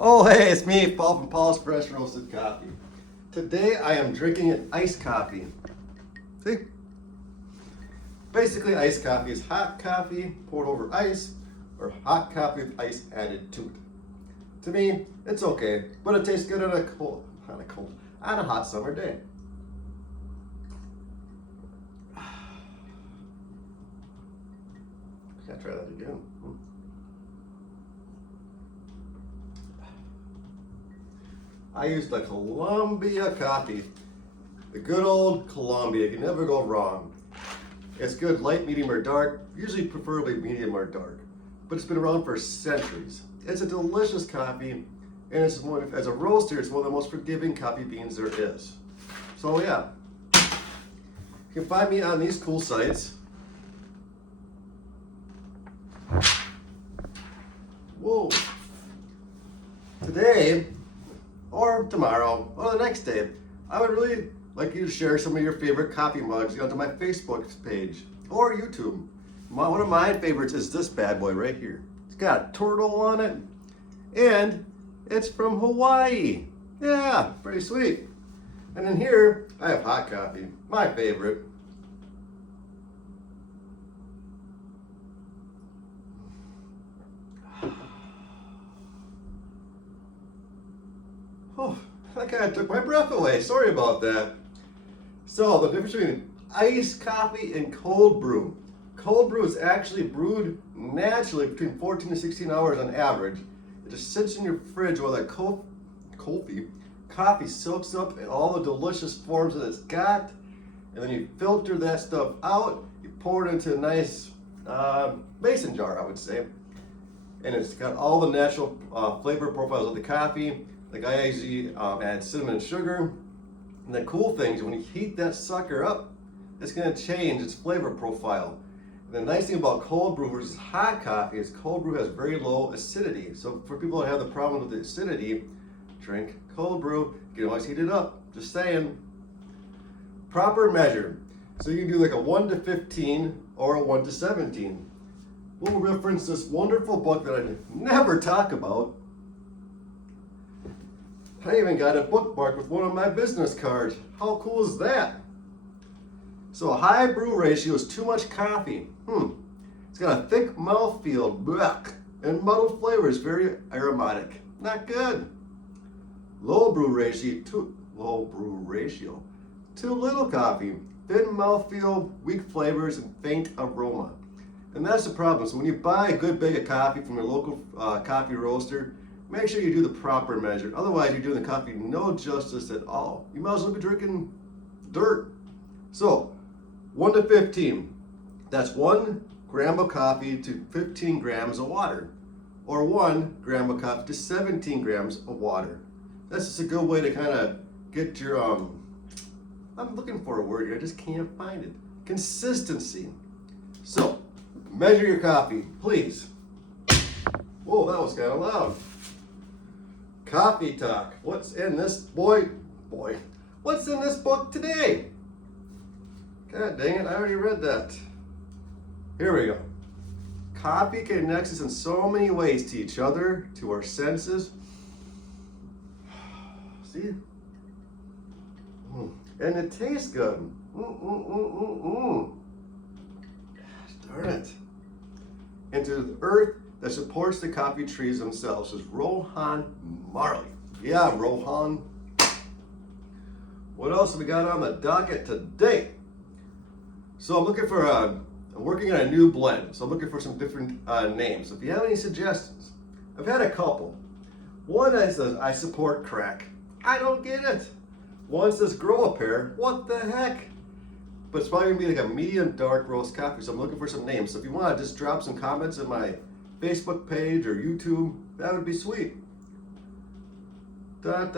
Oh, hey, it's me, Paul from Paul's Fresh Roasted Coffee. Today I am drinking an iced coffee. See? Basically, iced coffee is hot coffee poured over ice or hot coffee with ice added to it. To me, it's okay, but it tastes good on a hot summer day. Gotta try that again. I use the Columbia coffee. The good old Columbia, you can never go wrong. It's good light, medium, or dark, usually preferably medium or dark. But it's been around for centuries. It's a delicious coffee, and it's as a roaster, it's one of the most forgiving coffee beans there is. So yeah, you can find me on these cool sites. Whoa. Today, or tomorrow, or the next day, I would really like you to share some of your favorite coffee mugs onto my Facebook page or YouTube. One of my favorites is this bad boy right here. It's got a turtle on it, and it's from Hawaii. Yeah, pretty sweet. And in here, I have hot coffee, my favorite. Oh, that kind of took my breath away. Sorry about that. So the difference between iced coffee and cold brew. Cold brew is actually brewed naturally between 14 to 16 hours on average. It just sits in your fridge while that coffee soaks up in all the delicious forms that it's got. And then you filter that stuff out. You pour it into a nice mason jar, I would say. And it's got all the natural flavor profiles of the coffee. Like I usually add cinnamon and sugar. And the cool thing is when you heat that sucker up, it's gonna change its flavor profile. And the nice thing about cold brew versus hot coffee is cold brew has very low acidity. So for people that have the problem with the acidity, drink cold brew. You can always heat it up, just saying. Proper measure. So you can do like a 1 to 15 or a 1 to 17. We'll reference this wonderful book that I never talk about. I even got a bookmark with one of my business cards. How cool is that? So a high brew ratio is too much coffee. It's got a thick mouthfeel, blech, and muddled flavors, very aromatic. Not good. Low brew ratio, too little coffee, thin mouthfeel, weak flavors, and faint aroma. And that's the problem. So when you buy a good bag of coffee from your local coffee roaster, make sure you do the proper measure. Otherwise, you're doing the coffee no justice at all. You might as well be drinking dirt. So, 1 to 15. That's 1 gram of coffee to 15 grams of water. Or 1 gram of coffee to 17 grams of water. That's just a good way to kind of get your, I'm looking for a word here, I just can't find it. Consistency. So, measure your coffee, please. Whoa, that was kind of loud. Coffee talk. What's in this what's in this book today? God dang it, I already read that. Here we go. Coffee connects us in so many ways to each other, to our senses. See? And it tastes good. Gosh, darn it. And to the earth that supports the coffee trees themselves is Rohan Marley. Yeah, Rohan. What else have we got on the docket today? So I'm working on a new blend. So I'm looking for some different names. If you have any suggestions, I've had a couple. One says, I support crack. I don't get it. One says, grow a pair. What the heck? But it's probably gonna be like a medium dark roast coffee. So I'm looking for some names. So if you wanna just drop some comments in my Facebook page or YouTube, that would be sweet. Yeah.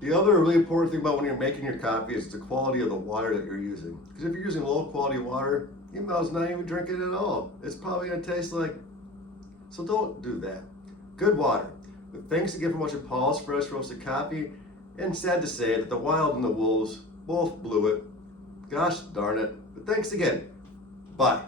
The other really important thing about when you're making your coffee is the quality of the water that you're using. Because if you're using low quality water, you might as well not even drink it at all. It's probably gonna taste like, so don't do that. Good water. But thanks again for watching Paul's Fresh Roasted Coffee. And sad to say that the Wild and the Wolves both blew it. Gosh darn it. But thanks again. Bye.